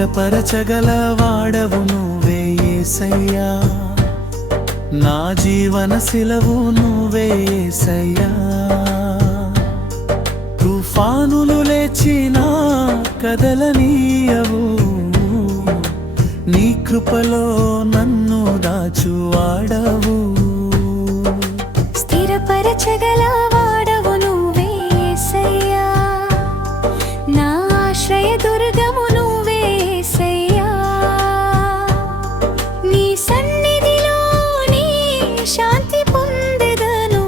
స్థిరపరచగల వాడవు నువ్వే యేసయ్యా, నా జీవన శిలవు నువ్వే యేసయ్యా. తుఫానులు లేచినా కదలనీయవు, నీ కృపలో నన్ను దాచువాడవు. స్థిరపరచగల వాడవు నువ్వే యేసయ్యా, నా ఆశ్రయ దుర్గము నువ్వే యేసయ్యా. నీ సన్నిధిలో నీ శాంతి పొందెదను,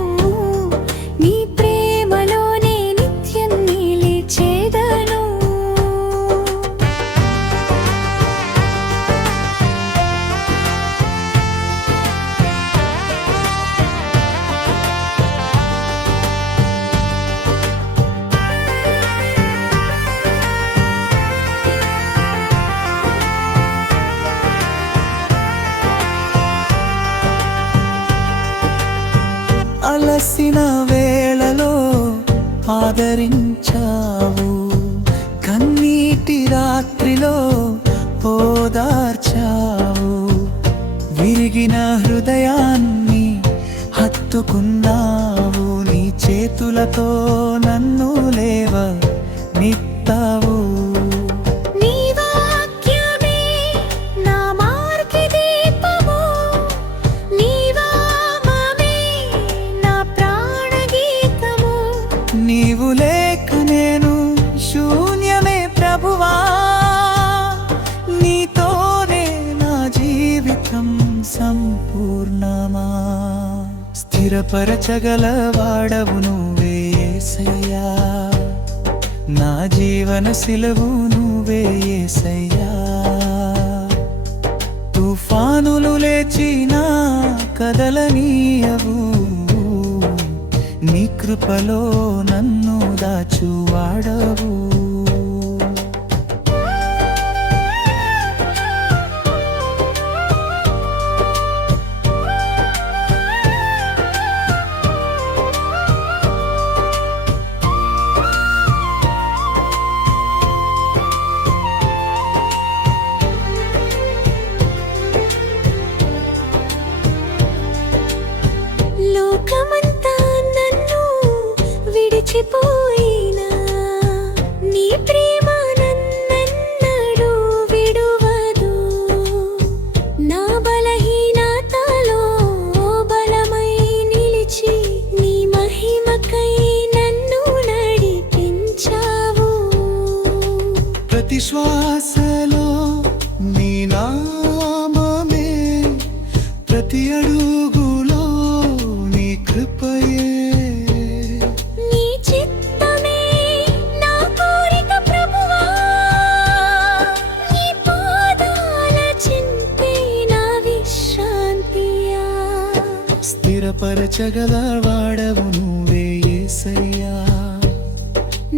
నీ ప్రేమలోనే నిత్యం నిలిచెదను. అలసిన వేళలో ఆదరించావు, కన్నీటి రాత్రిలో ఓదార్చావు. విరిగిన హృదయాన్ని హత్తుకున్నావు, నీ చేతులతో నన్ను లేవనెత్తావు. నీ వాక్యమే నా మార్గదీపము, నీ వామమే నా ప్రాణగీతము. నీవు లేక నేను శూన్యమే ప్రభువా, నీతోనే నా జీవితం సంపూర్ణమా. స్థిరపరచగల వాడవు నువ్వే యేసయ్యా, నా జీవన శిలవు నువ్వే యేసయ్యా. తుఫానులు లేచినా కదలనీయవు, నీ కృపలో నన్ను దాచువాడవు. లోకమంతా నన్ను విడిచిపోయినా, నీ ప్రేమ నన్నెన్నడూ విడువదు. నా బలహీనతలో బలమై నిలిచి, నీ మహిమకై నన్ను నడిపించావు. ప్రతి శ్వాసలో నీ నామమే, ప్రతి అడుగులో నీ కృపయే. నీ చిత్తమే నా కోరిక ప్రభువా, నీ పాదాల చింతే నా విశ్రాంతియా. స్థిరపరచగల వాడవు నువ్వే యేసయ్యా,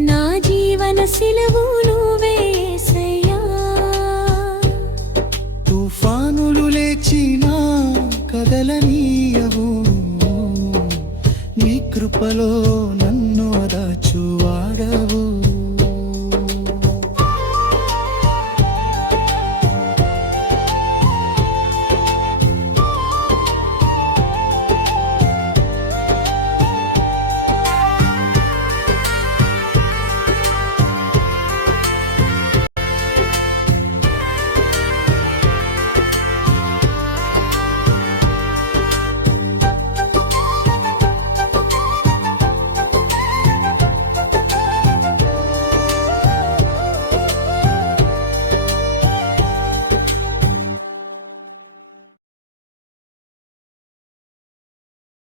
నా జీవన శిలవు నువ్వే యేసయ్యా. తుఫానులు లేచినా కదలనీయవు, నీ కృపలో